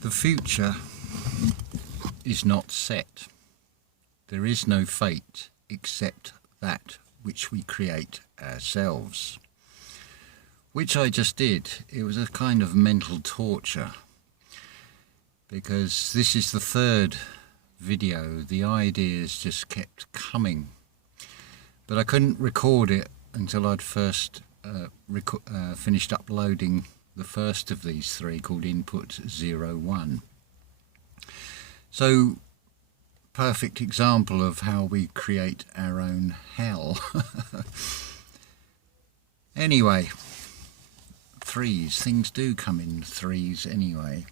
The future is not set. There is no fate except that which we create ourselves. Which I just did. It was a kind of mental torture, because this is the third video. The ideas just kept coming, but I couldn't record it until I'd first finished uploading the first of these three, called Input 01. So, perfect example of how we create our own hell. Anyway, threes, things do come in threes anyway.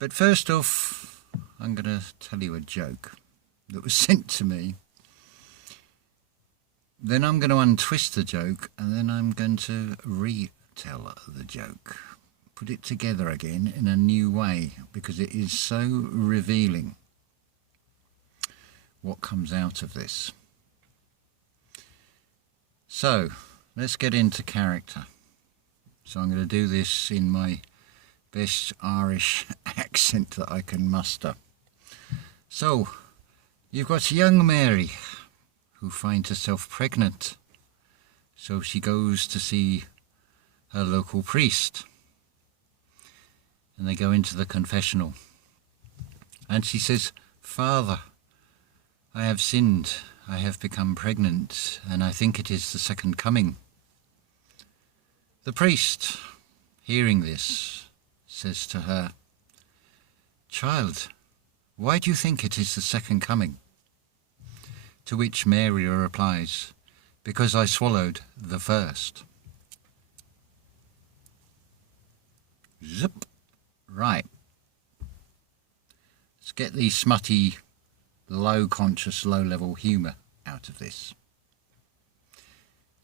But first off, I'm going to tell you a joke that was sent to me. Then I'm going to untwist the joke, and then I'm going to retell the joke. Put it together again in a new way, because it is so revealing what comes out of this. So, let's get into character. So I'm going to do this in my best Irish accent that I can muster. So, you've got young Mary, who finds herself pregnant. So she goes to see her local priest. And they go into the confessional. And she says, "Father, I have sinned. I have become pregnant, and I think it is the second coming." The priest, hearing this, says to her, "Child, why do you think it is the second coming?" To which Mary replies, "Because I swallowed the first." Zip. Right. Let's get the smutty, low-conscious, low-level humour out of this.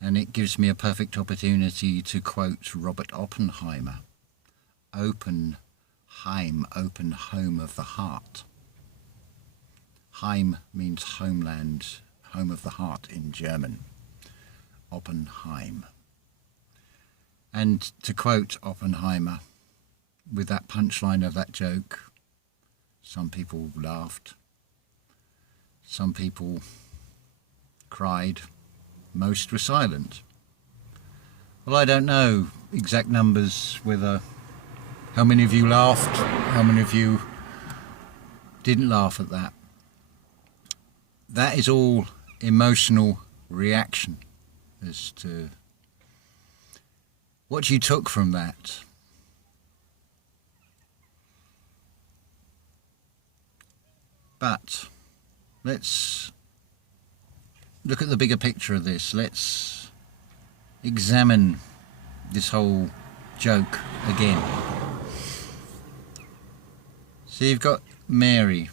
And it gives me a perfect opportunity to quote Robert Oppenheimer. Oppenheim, open home of the heart. Heim means homeland, home of the heart in German. Oppenheim. And to quote Oppenheimer, with that punchline of that joke, some people laughed, some people cried, most were silent. Well, I don't know exact numbers, whether how many of you laughed, how many of you didn't laugh at that. That is all emotional reaction as to what you took from that. But let's look at the bigger picture of this. Let's examine this whole joke again. So you've got Mary,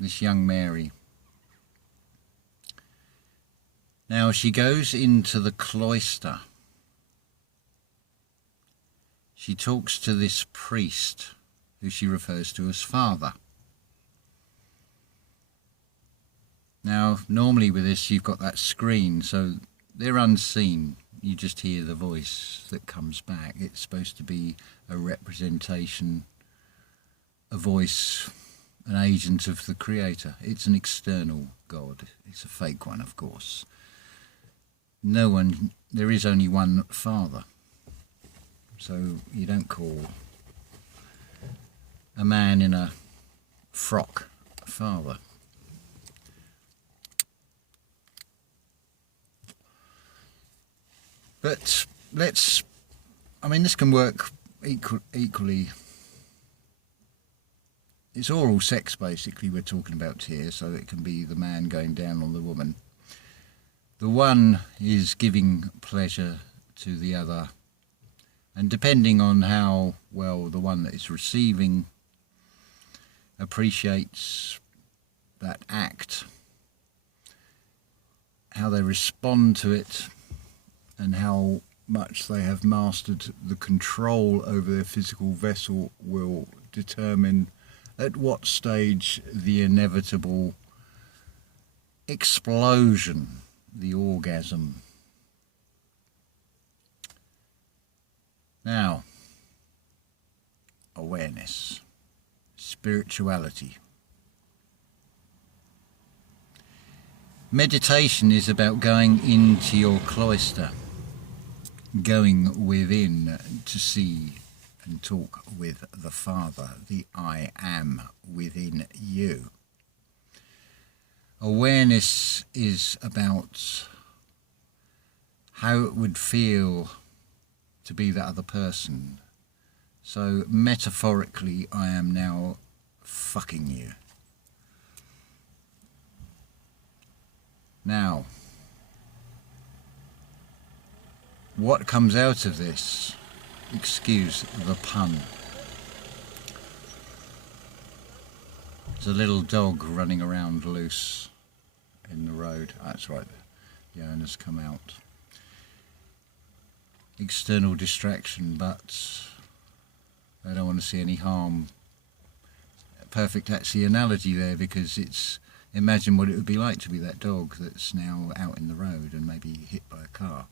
this young Mary. Now she goes into the cloister. She talks to this priest, who she refers to as father. Now, normally with this, you've got that screen, so they're unseen. You just hear the voice that comes back. It's supposed to be a representation, a voice, an agent of the Creator. It's an external God. It's a fake one, of course. There is only one Father. So you don't call a man in a frock a father. But this can work equally. It's oral sex, basically, we're talking about here, so it can be the man going down on the woman. The one is giving pleasure to the other, and depending on how well the one that is receiving appreciates that act, how they respond to it, and how much they have mastered the control over their physical vessel will determine at what stage the inevitable explosion, the orgasm. Now, awareness, spirituality. Meditation is about going into your cloister, going within to see and talk with the Father, the I Am within you. Awareness is about how it would feel to be that other person. So metaphorically, I am now fucking you. Now, what comes out of this, excuse the pun, there's a little dog running around loose in the road. That's right, the owner's come out. External distraction, but I don't want to see any harm. Perfect actually analogy there, because it's, imagine what it would be like to be that dog that's now out in the road and maybe hit by a car.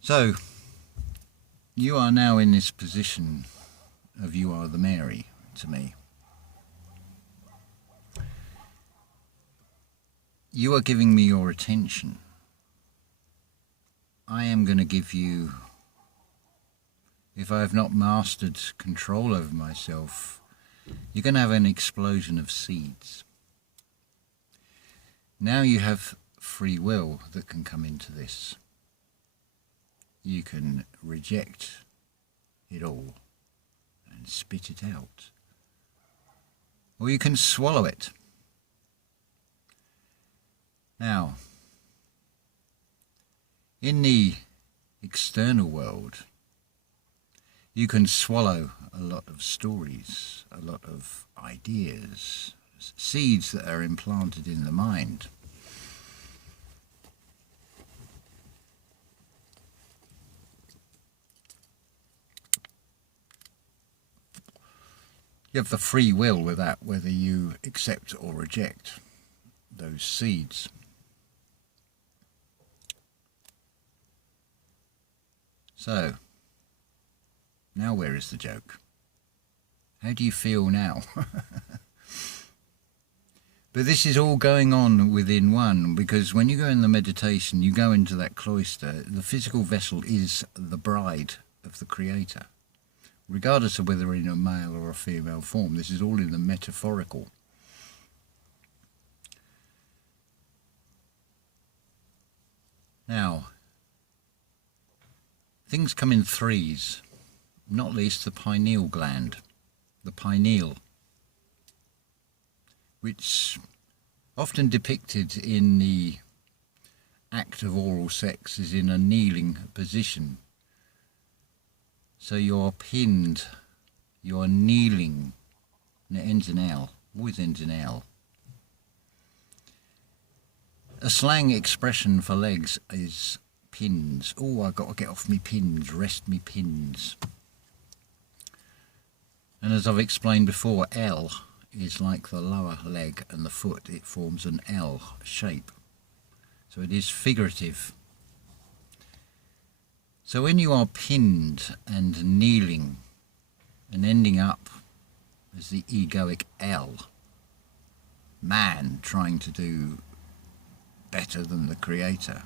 So, you are now in this position of you are the Mary to me. You are giving me your attention. I am going to give you, if I have not mastered control over myself, you're going to have an explosion of seeds. Now you have free will that can come into this. You can reject it all and spit it out. Or you can swallow it. Now, in the external world, you can swallow a lot of stories, a lot of ideas, seeds that are implanted in the mind. You have the free will with that, whether you accept or reject those seeds. So, now where is the joke? How do you feel now? But this is all going on within one, because when you go in the meditation, you go into that cloister, the physical vessel is the bride of the Creator. Regardless of whether in a male or a female form, this is all in the metaphorical. Now, things come in threes, not least the pineal gland, the pineal, which often depicted in the act of oral sex is in a kneeling position. So you're pinned, you're kneeling, and it ends in L, always ends in L. A slang expression for legs is pins. Oh, I've got to get off me pins, rest me pins. And as I've explained before, L is like the lower leg and the foot. It forms an L shape. So it is figurative. So when you are pinned and kneeling and ending up as the egoic L, man trying to do better than the Creator,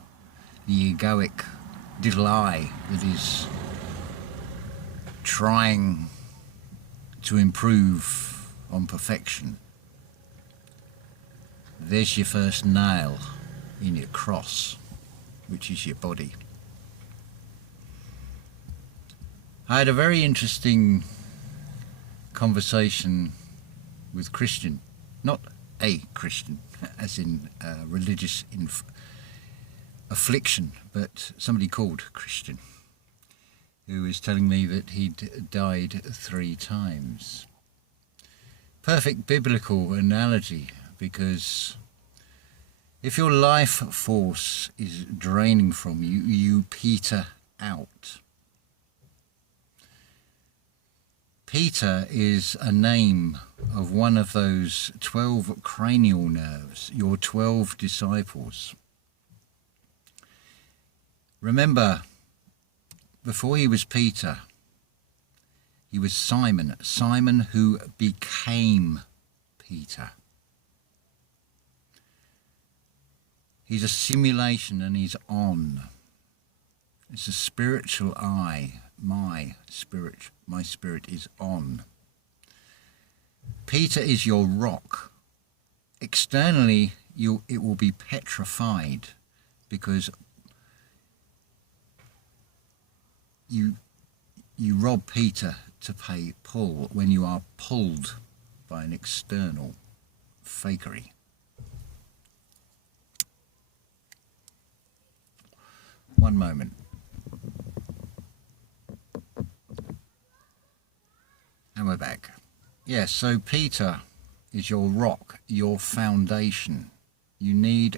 the egoic little I that is trying to improve on perfection, there's your first nail in your cross, which is your body. I had a very interesting conversation with Christian, not a Christian, as in religious affliction, but somebody called Christian, who was telling me that he'd died 3 times. Perfect biblical analogy, because if your life force is draining from you, you peter out. Peter is a name of one of those 12 cranial nerves, your 12 disciples. Remember, before he was Peter, He was Simon, Simon who became Peter. He's a simulation and he's on. It's a spiritual eye. My spirit is on. Peter is your rock. Externally, it will be petrified because you rob Peter to pay Paul when you are pulled by an external fakery. One moment. And we're back. Yes, so Peter is your rock, your foundation. You need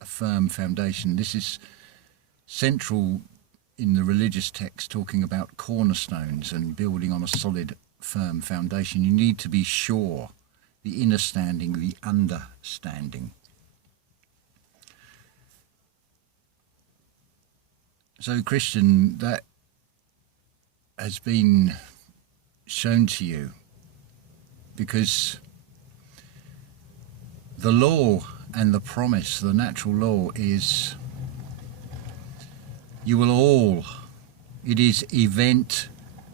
a firm foundation. This is central in the religious text, talking about cornerstones and building on a solid, firm foundation. You need to be sure, the inner standing, the understanding. So, Christian, that has been shown to you because the law and the promise, the natural law, is you will all, it is event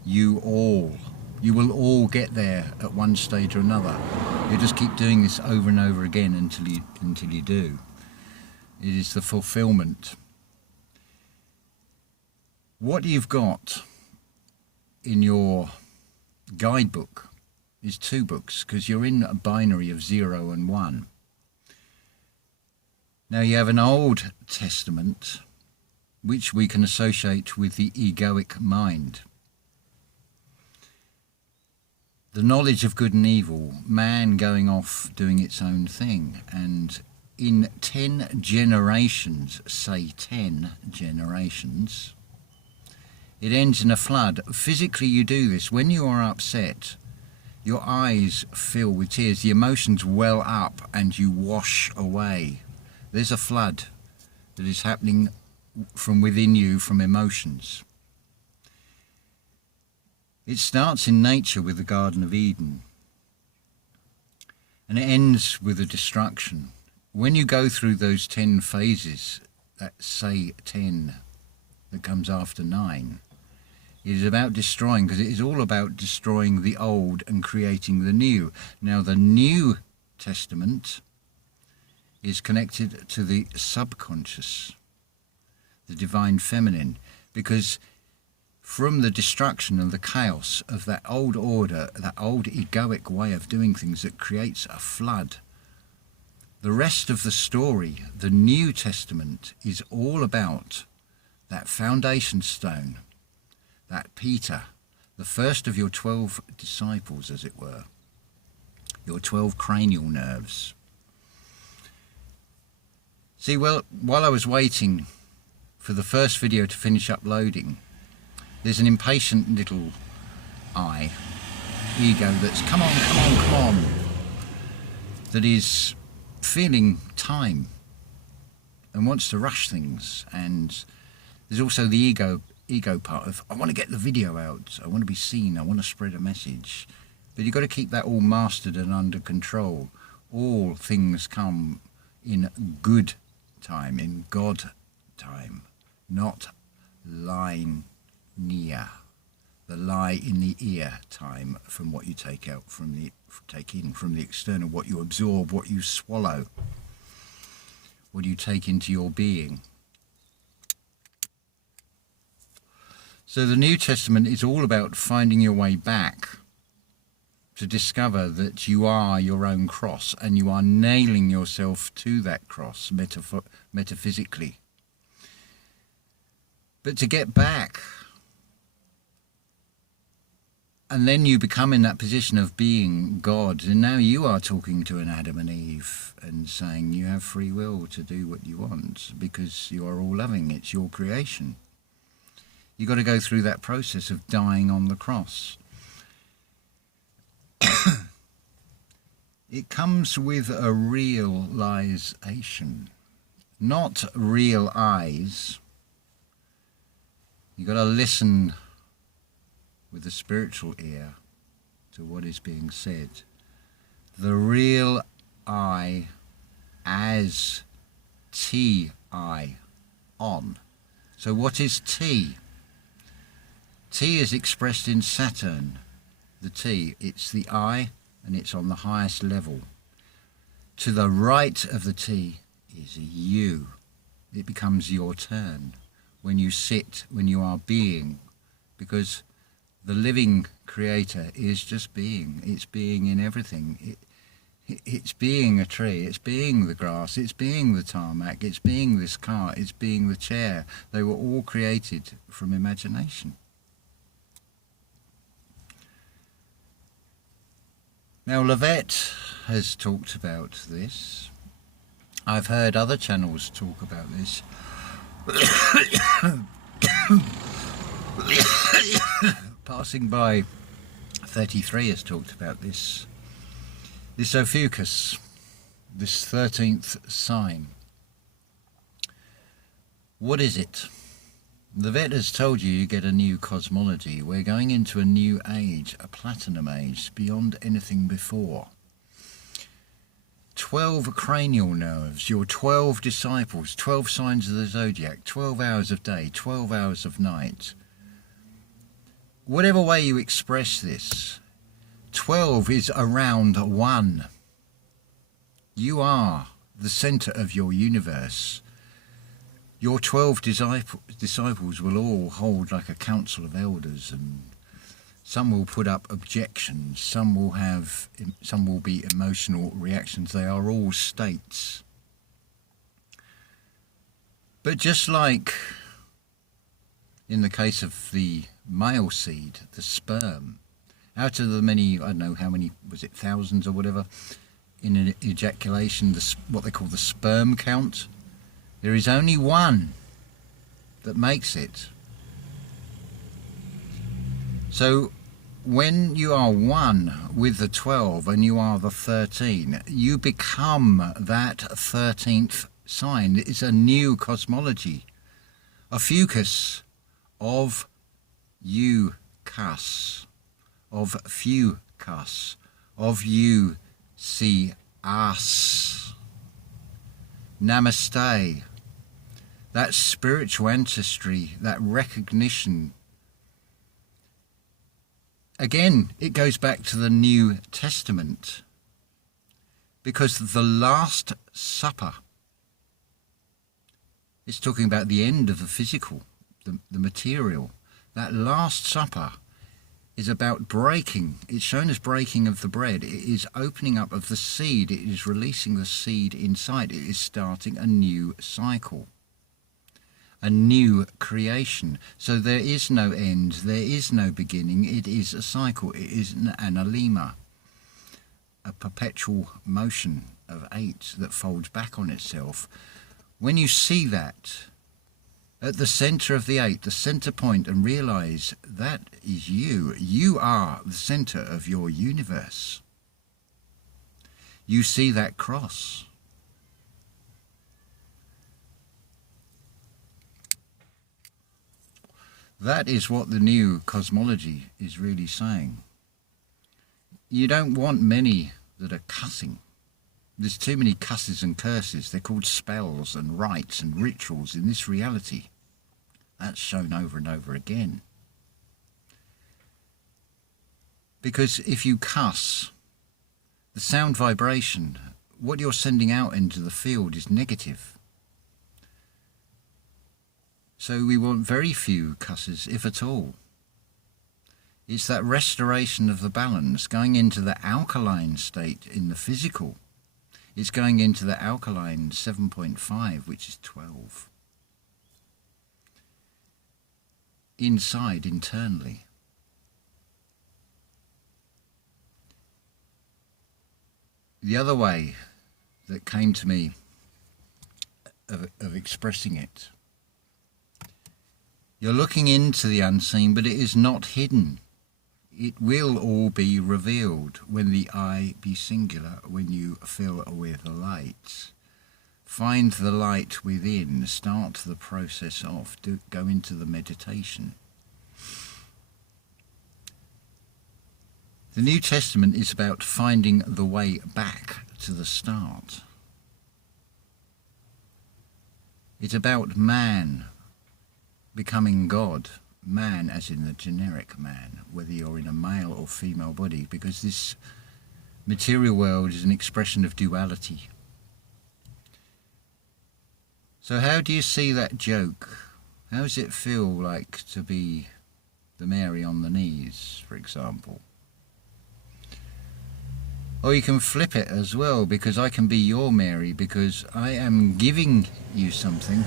you all. You will all get there at one stage or another. You just keep doing this over and over again until you do. It is the fulfillment. What you've got in your guidebook is 2 books, because you're in a binary of 0 and 1. Now you have an Old Testament, which we can associate with the egoic mind. The knowledge of good and evil, man going off doing its own thing, and in 10 generations, say 10 generations, it ends in a flood. Physically you do this. When you are upset, your eyes fill with tears, the emotions well up and you wash away. There's a flood that is happening from within you from emotions. It starts in nature with the Garden of Eden and it ends with a destruction. When you go through those 10 phases, that say 10 that comes after 9, it is about destroying, because it is all about destroying the old and creating the new. Now the New Testament is connected to the subconscious, the divine feminine, because from the destruction and the chaos of that old order, that old egoic way of doing things that creates a flood, the rest of the story, the New Testament, is all about that foundation stone, that Peter, the first of your 12 disciples, as it were, your 12 cranial nerves. See, well, while I was waiting for the first video to finish uploading, there's an impatient little ego that's come on, that is feeling time and wants to rush things. And there's also the ego part of, I want to get the video out, I want to be seen, I want to spread a message. But you've got to keep that all mastered and under control. All things come in good time, in God time, not line near, the lie in the ear time, from what you take in from the external, what you absorb, what you swallow, what you take into your being. So the New Testament is all about finding your way back to discover that you are your own cross and you are nailing yourself to that cross metaphysically. But to get back, and then you become in that position of being God, and now you are talking to an Adam and Eve and saying you have free will to do what you want because you are all loving, it's your creation. You've got to go through that process of dying on the cross. It comes with a realization, not real eyes. You've got to listen with a spiritual ear to what is being said. The real I as T-I on. So what is T? T is expressed in Saturn. The T, it's the I, and it's on the highest level. To the right of the T is a U. It becomes your turn when you sit, when you are being, because the living creator is just being. It's being in everything. It's being a tree, it's being the grass, it's being the tarmac, it's being this car, it's being the chair. They were all created from imagination. Now Lavette has talked about this. I've heard other channels talk about this. Passing by 33 has talked about this. This Ophiuchus, this 13th sign. What is it? The vet has told you get a new cosmology. We're going into a new age, a platinum age, beyond anything before. 12 cranial nerves, your 12 disciples, 12 signs of the zodiac, 12 hours of day, 12 hours of night. Whatever way you express this, 12 is around 1. You are the centre of your universe. Your 12 disciples will all hold like a council of elders, and some will put up objections, some will be emotional reactions. They are all states. But just like in the case of the male seed, the sperm, out of the many, I don't know how many, was it thousands or whatever, in an ejaculation, what they call the sperm count, there is only one that makes it. So when you are one with the 12 and you are the 13, you become that 13th sign. It's a new cosmology. A fucus of you cuss. Of few cuss, of you see us. Namaste. That spiritual ancestry, that recognition. Again, it goes back to the New Testament, because the Last Supper is talking about the end of the physical, the material. That Last Supper is about breaking. It's shown as breaking of the bread. It is opening up of the seed. It is releasing the seed inside. It is starting a new cycle, a new creation. So there is no end. There is no beginning. It is a cycle. It is an analema, a perpetual motion of 8 that folds back on itself. When you see that at the centre of the 8, the centre point, and realise that is you. You are the centre of your universe. You see that cross. That is what the new cosmology is really saying. You don't want many that are cussing. There's too many cusses and curses. They're called spells and rites and rituals in this reality. That's shown over and over again. Because if you cuss, the sound vibration, what you're sending out into the field is negative. So we want very few cusses, if at all. It's that restoration of the balance, going into the alkaline state in the physical. It's going into the alkaline 7.5, which is 12. Inside, internally. The other way that came to me of expressing it, you're looking into the unseen, but it is not hidden. It will all be revealed when the I be singular, when you fill with light. Find the light within, start the process off, go into the meditation. The New Testament is about finding the way back to the start. It's about man becoming God, man as in the generic man, whether you're in a male or female body, because this material world is an expression of duality. So how do you see that joke? How does it feel like to be the Mary on the knees, for example? Or you can flip it as well, because I can be your Mary, because I am giving you something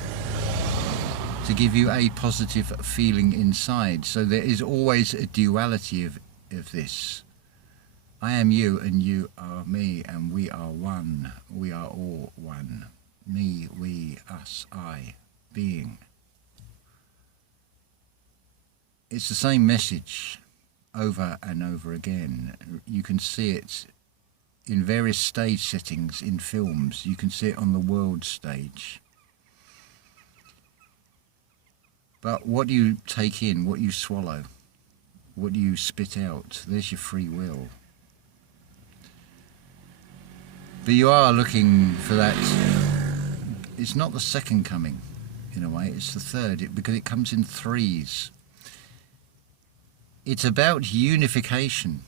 to give you a positive feeling inside. So there is always a duality of this. I am you and you are me, and we are one. We are all one. Me, we, us, I, being. It's the same message over and over again. You can see it in various stage settings in films. You can see it on the world stage. But what do you take in, what you swallow, what do you spit out? There's your free will. But you are looking for that. It's not the second coming, in a way, it's the third, because it comes in threes. It's about unification,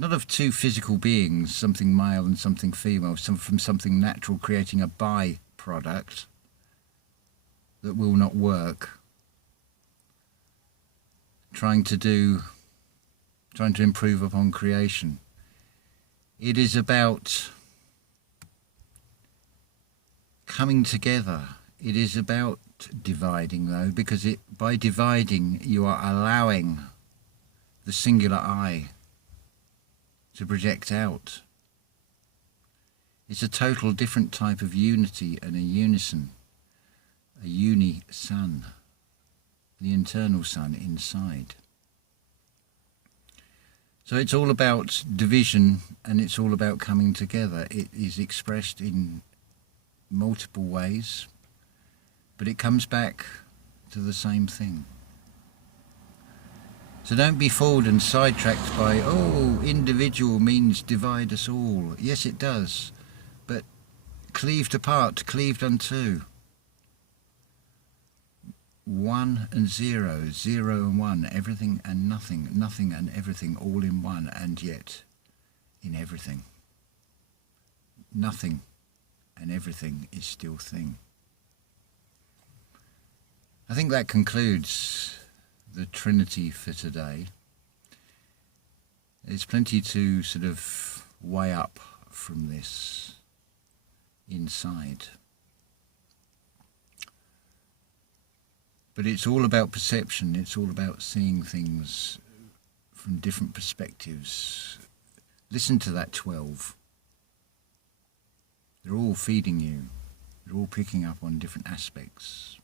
not of two physical beings, something male and something female, from something natural creating a byproduct that will not work, trying to improve upon creation. It is about coming together. It is about dividing, though, because by dividing you are allowing the singular I to project out. It's a total different type of unity and a unison, a uni-sun, the internal sun inside. So it's all about division, and it's all about coming together. It is expressed in multiple ways, but it comes back to the same thing. So don't be fooled and sidetracked by, oh, individual means divide us all. Yes, it does, but cleaved apart, cleaved unto. 1 and 0, 0 and 1, everything and nothing, nothing and everything, all in one, and yet in everything. Nothing and everything is still thing. I think that concludes the Trinity for today. There's plenty to sort of weigh up from this inside. But it's all about perception. It's all about seeing things from different perspectives. Listen to that 12. They're all feeding you. They're all picking up on different aspects.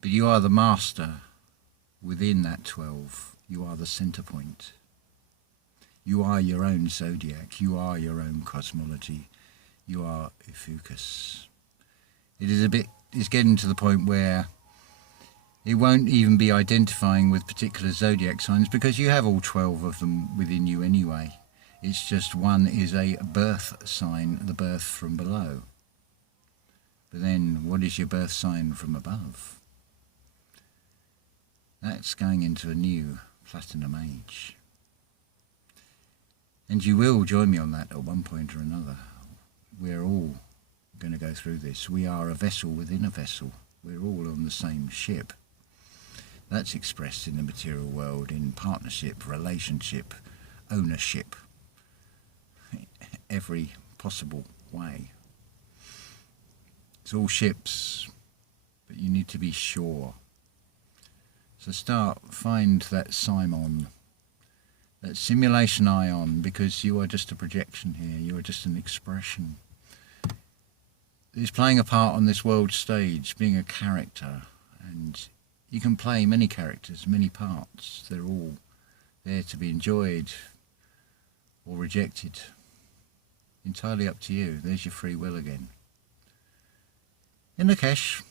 But you are the master within that 12. You are the center point. You are your own zodiac. You are your own cosmology. You are Ophiuchus. It's getting to the point where it won't even be identifying with particular zodiac signs, because you have all 12 of them within you anyway. It's just one is a birth sign, the birth from below. But then what is your birth sign from above? That's going into a new platinum age. And you will join me on that at one point or another. We're all going to go through this. We are a vessel within a vessel. We're all on the same ship. That's expressed in the material world in partnership, relationship, ownership, every possible way. It's all ships, but you need to be sure. So find that Simon, that simulation ion, because you are just a projection here. You are just an expression. It's playing a part on this world stage, being a character, and you can play many characters, many parts. They're all there to be enjoyed or rejected. Entirely up to you. There's your free will again. In Lakesh.